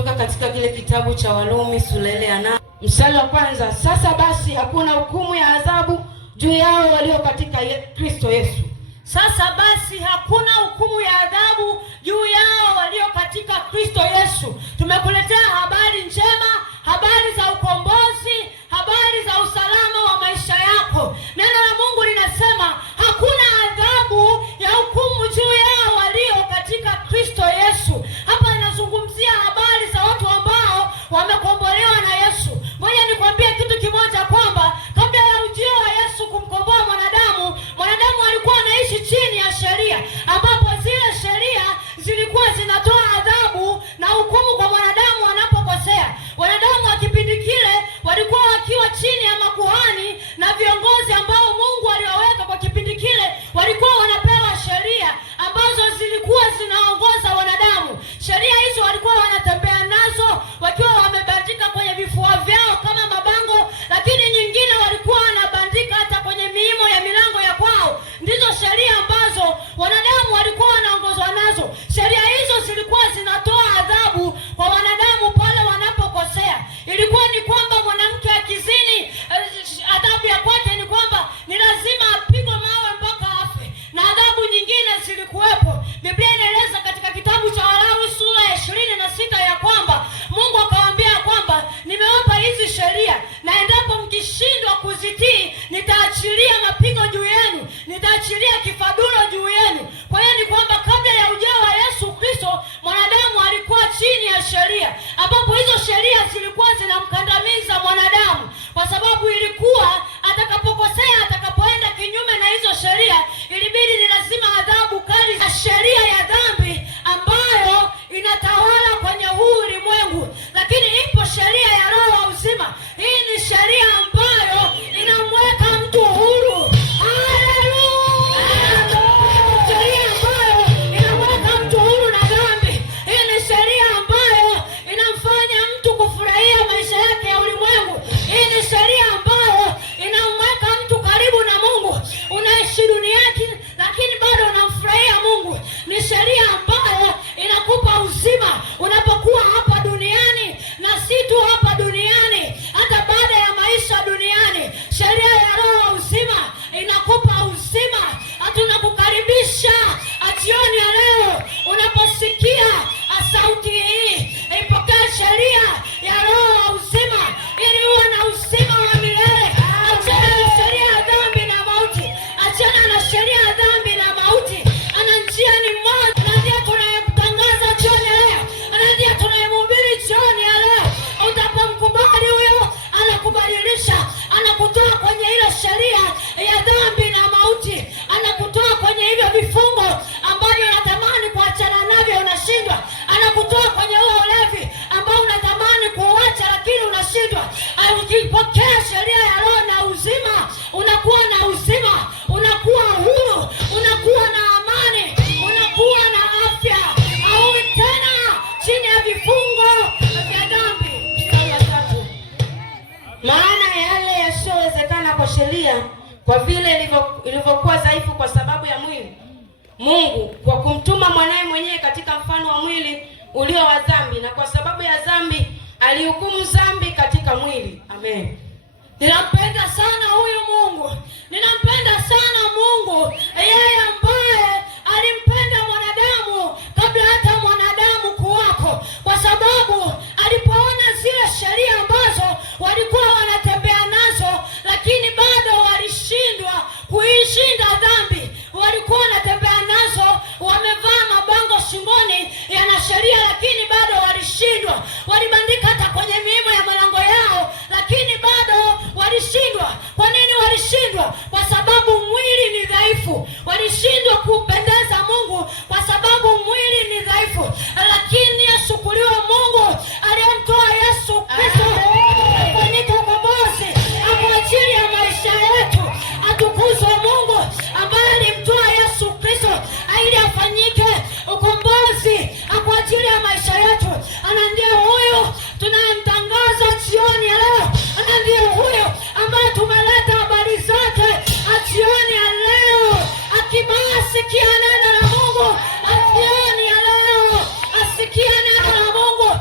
kutoka katika kile kitabu cha Warumi sura ya 8 mstari wa kwanza. Sasa basi hakuna hukumu ya adhabu juu yao walio katika Kristo Yesu. Sasa basi hakuna hukumu ya adhabu juu yao walio katika Kristo Yesu. Tumekuletea habari njema, habari za ukombozi, habari za usalama wa maisha yako. Neno la Mungu linasema hakuna adhabu ya hukumu juu yao walio katika Kristo Yesu. Hapa inazungumzia habari za watu ambao wamekombolewa na Yesu. Ngoja nikwambie kitu kimoja, kwamba kabla ya ujio wa Yesu kumkomboa mwanadamu alikuwa anaishi chini ya sheria, ambapo zile sheria zilikuwa zinatoa adhabu na hukumu kwa mwanadamu anapokosea. Wanadamu wa kipindi kile walikuwa wakiwa chini ya makuhani na viongozi ambao Mungu aliwaweka kwa kipindi kile. Walikuwa wanapewa sheria ambazo zilikuwa zinaongoza wanadamu. Sheria hizo walikuwa wanatembea nazo wakiwa wamebandika kwenye vifua vyao kama mabango, lakini nyingine walikuwa wanabandika hata kwenye miimo ya milango ya kwao. Ndizo sheria ambazo wanadamu walikuwa wanaongozwa nazo. Sheria hizo zilikuwa zinatoa adhabu kwa wanadamu pale wanapokosea. Ilikuwa ni kwamba mwanamke akizini, adhabu ya kwake ni kwamba ni lazima apigwe mawe mpaka afe, na adhabu nyingine zilikuwepo. Biblia inaeleza katika kitabu cha Walawi sura ya 26 ya kwamba Mungu akawaambia kwamba nimewapa hizi sheria, na endapo mkishindwa kuzitii nitaachilia mapigo juu yenu, nitaachilia kifaduro juu yenu. Kwa hiyo ni kwamba kabla ya ujio wa Yesu Kristo mwanadamu alikuwa chini ya sheria, ambapo hizo sheria zilikuwa zinamkandamiza mwanadamu, kwa sababu ilikuwa atakapokosea, atakapoenda kinyume na hizo sheria, ilibidi ni lazima adhabu kali za sheria ya dhambi ambayo inatawala kwenye huu ulimwengu. Lakini ipo sheria ya roho wa uzima. Hii ni sheria ambayo inamweka mtu huru. Haleluya! Sheria ambayo inamweka mtu huru na dhambi. Hii ni sheria ambayo inamfanya mtu kufurahia maisha yake ya ulimwengu. Hii ni sheria ambayo inamweka mtu karibu na Mungu. Unaishi duniani lakini bado unamfurahia Mungu. Ni sheria ambayo inakupa uzima unapokuwa hapa duniani, na si tu hapa duniani, hata baada ya maisha duniani. Sheria ya roho wa uzima inakupa uzima. Tunakukaribisha jioni ya leo, unaposikia sauti hii, ipokee sheria ya roho wa uzima ili uwe na uzima wa milele. Achana na sheria ya dhambi na mauti. Achana na sheria ya dhambi na mauti. Ana njia ni moja, na ndiye tunayemtangaza jioni ya leo, na ndiye tunayemhubiri jioni ya leo. Utapomkubali huyo, anakubadilisha, anakutoa kwenye ile sheria ya dhambi na mauti, anakutoa kwenye hivyo vifungo ambavyo unatamani kuachana navyo, unashindwa. Anakutoa kwenye huo ulevi ambao unatamani kuacha lakini unashindwa. Ukipokea sheria ya roho na uzima, unakuwa na uzima, unakuwa huru, unakuwa na amani, unakuwa na afya. Hauwi tena chini ya vifungo vya dhambi. Mstari wa 3. Maana yale yasiyowezekana kwa sheria, kwa vile ilivyokuwa dhaifu kwa sababu ya mwili, Mungu kwa kumtuma mwanae mwenyewe katika mfano wa mwili ulio wa dhambi, na kwa sababu ya dhambi alihukumu dhambi katika mwili. Amen. Ninampenda sana huyu Mungu. Ninampenda sana Mungu, yeye ambaye alimpenda mwanadamu kabla hata mwanadamu kuwako, kwa sababu alipoona zile sheria ambazo walikuwa wanatembea nazo, lakini bado walishindwa kuishinda dhambi. Walikuwa wanatembea nazo, wamevaa mabango shingoni yana sheria, lakini bado walishindwa. Walibandika hata kwenye miimo ya malango yao, lakini bado walishindwa. Kwa nini walishindwa? Kwa sababu mwili ni dhaifu. Walishindwa kupendeza Mungu kwa sababu mwili ni dhaifu. Lakini ashukuriwe Mungu aliyemtoa Yesu Kristo afanyike ukombozi kwa ajili ya maisha yetu. Atukuzwe Mungu ambaye alimtoa Yesu Kristo ili afanyike ukombozi kwa ajili ya maisha yetu. Ana ndiye huyo tunayemtangaza jioni ya leo. Ana ndiye huyo ambaye tumeleta habari zake jioni ya leo. Akibasikia neno la Mungu jioni ya leo, asikia neno la Mungu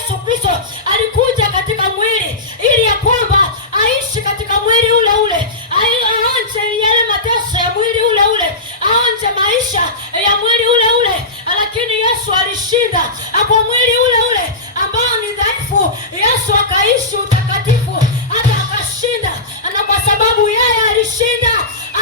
Yesu Kristo alikuja katika mwili ili ya kwamba aishi katika mwili ule ule, aonje yale mateso ya mwili ule ule, aonje maisha ya mwili ule ule. Lakini Yesu alishinda kwa mwili ule ule ambao ni dhaifu. Yesu akaishi utakatifu hata akashinda, na kwa sababu yeye alishinda,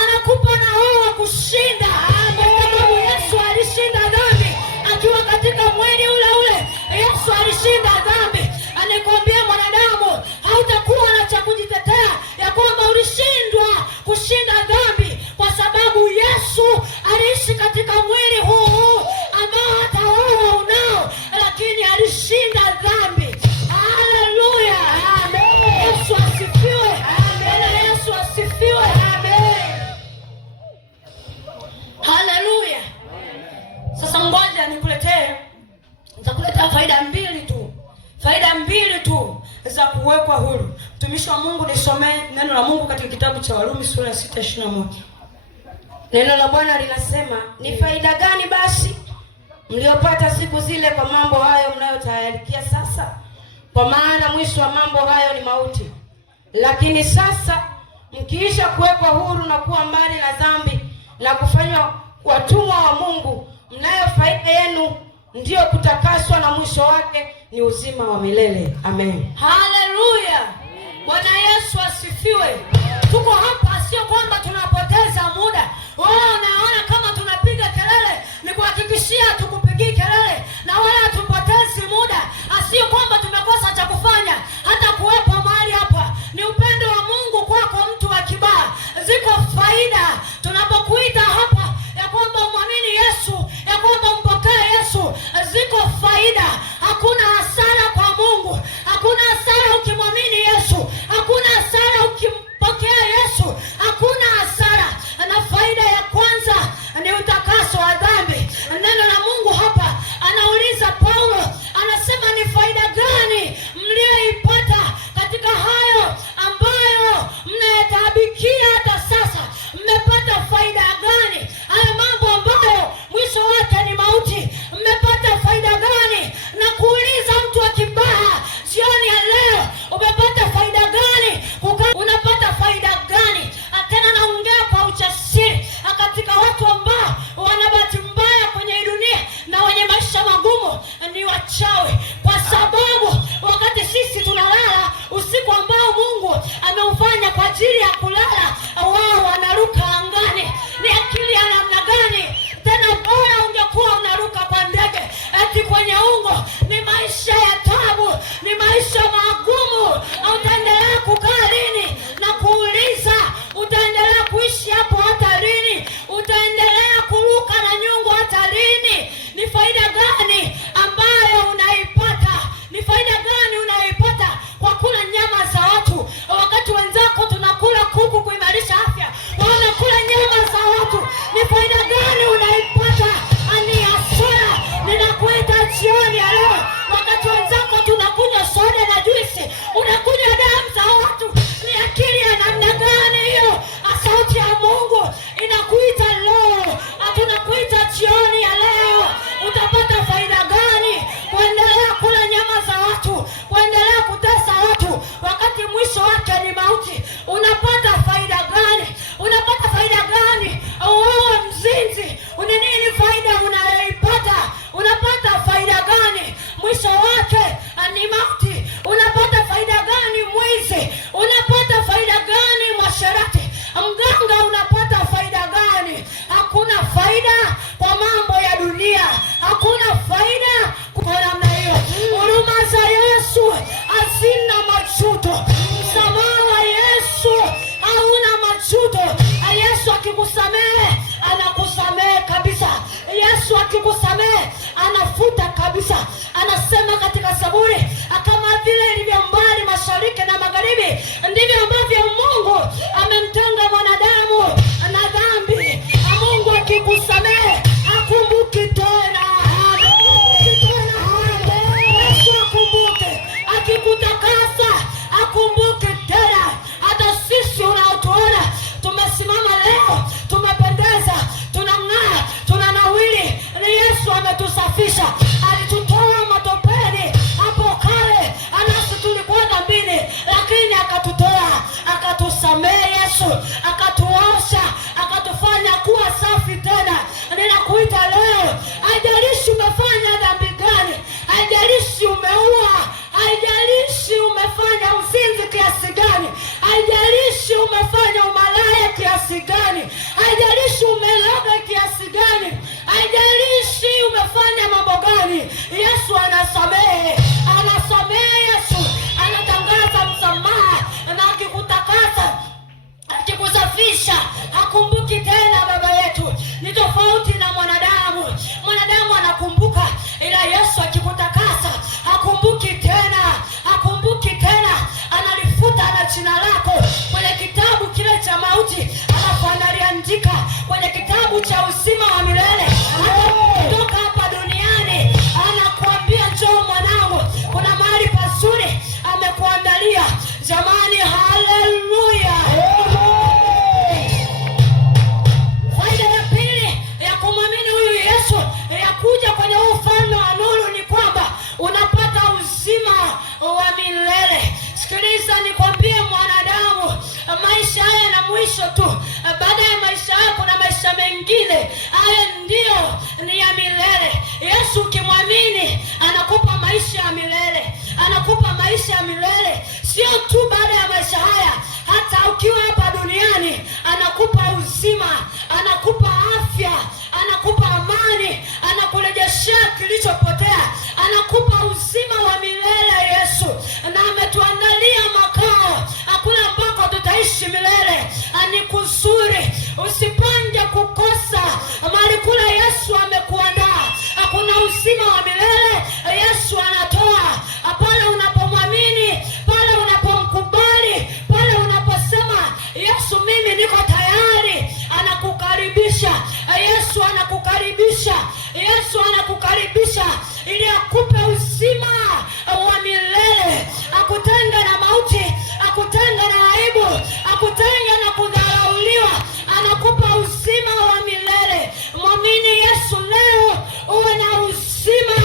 anakupa na wewe kushinda, kwa sababu Yesu alishinda dhambi akiwa katika mwili ule ule. Yesu alishinda dhambi. Anakuambia mwanadamu, hautakuwa na cha kujitetea ya kwamba ulishindwa kushinda dhambi, kwa sababu Yesu aliishi katika mwili huu ambao hata wewe unao, lakini alishinda dhambi. Haleluya, amen. Yesu asifiwe, amen. Yesu asifiwe, amen. Haleluya. Sasa ngoja nitakuletea faida mbili tu za kuwekwa huru. Mtumishi wa Mungu, nisomee neno la Mungu katika kitabu cha Warumi sura ya 6:21. Neno la Bwana linasema, ni faida gani basi mliopata siku zile kwa mambo hayo mnayotayarikia sasa? Kwa maana mwisho wa mambo hayo ni mauti. Lakini sasa mkiisha kuwekwa huru na kuwa mbali na dhambi na kufanywa watumwa wa Mungu, mnayo faida yenu ndiyo kutakaswa, na mwisho wake ni uzima wa milele. Amen. Haleluya. Bwana Yesu asifiwe. Tuko hapa sio kwamba tunapoteza muda. Wewe unaona kama tunapiga kelele, ni kuhakikishia tukupigii kelele, na wala hatupotezi muda. Sio kwamba tumekosa cha kufanya hata kuwepo mahali hapa. Ni upendo wa Mungu kwako, mtu wa Kibaha. Ziko faida tunapokuita hapa ya kwamba muamini Yesu, ya kwamba mpokee Yesu. Ziko faida. Hakuna hasara kwa Mungu. Hakuna hasara ukimwamini Yesu. Hakuna hasara ukimpokea Yesu. Hakuna hasara. Na faida ya kwanza ni utakaso wa dhambi. Neno la Mungu hapa anauliza Paulo, anasema ni faida gani mlioipata katika hayo ambayo mnayatabikia hata sasa? Mmepata faida gani? Hayo mambo ambayo mwisho wake ni mauti, mmepata faida gani? Na kuuliza mtu wa Kibaha jioni ya leo, umepata faida gani? Unapata faida gani? Tena naongea kwa ujasiri katika watu ambao wana bahati mbaya kwenye dunia na wenye maisha magumu, ni wachawi. Kwa sababu wakati sisi tunalala usiku ambao Mungu ameufanya kwa ajili ya kulala, wao wanaruka angani. Ni akili ya namna gani? Tena bora ungekuwa unaruka kwa ndege eti kwenye ungo. Ni maisha ya tabu, ni maisha magumu. Utaendelea kukaa lini? Na kuuliza, utaendelea kuishi hapo hata lini? Utaendelea kuruka na nyungu hata lini? Ni faida gani ambayo unaipata? Ni faida gani unaipata kwa kula nyama za watu, wakati wenzako tunakula kuku kuimarisha afya, wanakula nyama za watu? Ni faida gani unaipata? Ani hasara. Ninakuita jioni ya leo, wakati wenzako tunakunywa soda na juisi, unakunywa damu za watu. Ni akili ya namna gani hiyo? Sauti ya Mungu inakuita leo, tunakuita jioni ya leo. Utapata faida gani kuendelea kula nyama za watu, kuendelea kutesa watu, wakati mwisho wake ni mauti? Unapata faida gani? Unapata faida gani? Wewe mzinzi, ni nini faida unayoipata? Unapata faida gani? Mwisho wake ni mauti. Unapata faida gani? Mwizi, unapata faida gani? Mwasherati, mganga, unapata faida gani? Hakuna faida kwa mambo ya dunia. Hakuna faida kwa namna hiyo. Huruma za Yesu hazina majuto. Msamaha wa Yesu hauna majuto. Yesu akikusamehe, anakusamehe kabisa. Yesu akikusamehe, anafuta kabisa. Anasema katika Zaburi, kama vile ilivyo mbali mashariki na magharibi, ndivyo ambavyo Mungu amemtenga mwanadamu na dhambi. Mungu akikusamehe, akumbuki tena. Yesu akumbuke. Akikutakasa, akumbuke tena. Hata sisi unaotuona tumesimama leo, tumependeza, tunang'aa, tunanawiri, ni Yesu ametusafisha. Alitutoa matopeni hapo Yesu akatuosha, akatufanya kuwa safi tena. Ninakuita leo, haijalishi umefanya dhambi gani, haijalishi umeua, haijalishi umefanya uzinzi kiasi gani, haijalishi umefanya umalaya kiasi gani, haijalishi umeloga kiasi gani, haijalishi umefanya mambo gani, Yesu anasamehe. Anasamehe. Yesu anatangaza msamaha, na akikutakasa, akikusafisha, hakumbuki tena. Baba yetu ni tofauti na mwanadamu. Mwanadamu anakumbuka, ila Yesu akikutakasa hakumbuki tena, hakumbuki tena. Analifuta na jina lako kwenye kitabu kile cha mauti, alafu analiandika kwenye kitabu cha uzima wa milele. Kutoka hapa duniani anakuambia, njoo mwanangu, kuna mahali pazuri amekuandalia. Jamani, haleluya! Faida ya pili ya kumwamini huyu Yesu, ya kuja kwenye ufalme wa nuru, ni kwamba unapata uzima wa milele. Sikiliza nikwambie mwanadamu, maisha haya na mwisho tu. Baada ya maisha haya kuna maisha mengine, haya ndio ni ya milele. Yesu ukimwamini anakupa maisha ya milele, anakupa maisha ya milele. Sio tu baada ya maisha haya, hata ukiwa hapa duniani anakupa uzima, anakupa afya, anakupa amani, anakurejeshea kilichopotea, anakupa uzima wa milele Yesu. Na ametuandalia makao, hakuna ambako tutaishi milele, ni kuzuri. Usipange kukosa mahali kule Yesu amekuandaa. Hakuna uzima wa milele Yesu anatoa pale unapomwamini, pale unapomkubali, pale unaposema Yesu, mimi niko tayari. Anakukaribisha Yesu, anakukaribisha Yesu, anakukaribisha ili akupe uzima wa milele, akutenge na mauti, akutenge na aibu, akutenge na kudharauliwa. Anakupa uzima wa milele. Mwamini Yesu leo, uwe na uzima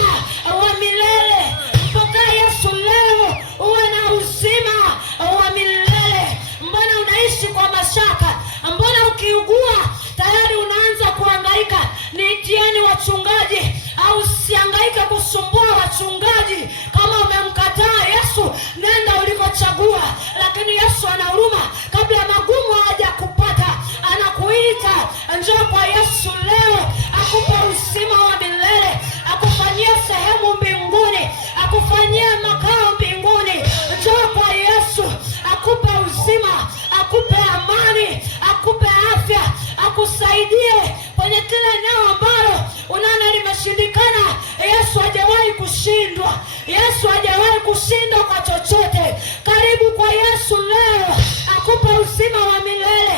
wa milele. Mpokea Yesu leo, uwe na uzima wa milele. Mbona unaishi kwa mashaka? Mbona ukiugua tayari unaanza kuhangaika? Niitieni wachungaji, au usihangaike kusumbua wachungaji. Kama umemkataa Yesu, nenda ulikochagua. Lakini Yesu ana huruma, kabla magumu hayajakupata anakuita, njoo kwa Yesu leo, akupa uzima wa milele, akufanyie sehemu mbinguni, akufanyie makao mbinguni. Njoo kwa Yesu, akupe uzima, akupe amani, akupe afya, akusaidie kwenye kile eneo ambalo unaona limeshindikana. Yesu hajawahi kushindwa. Yesu hajawahi kushindwa kwa chochote. Karibu kwa Yesu leo, akupe uzima wa milele.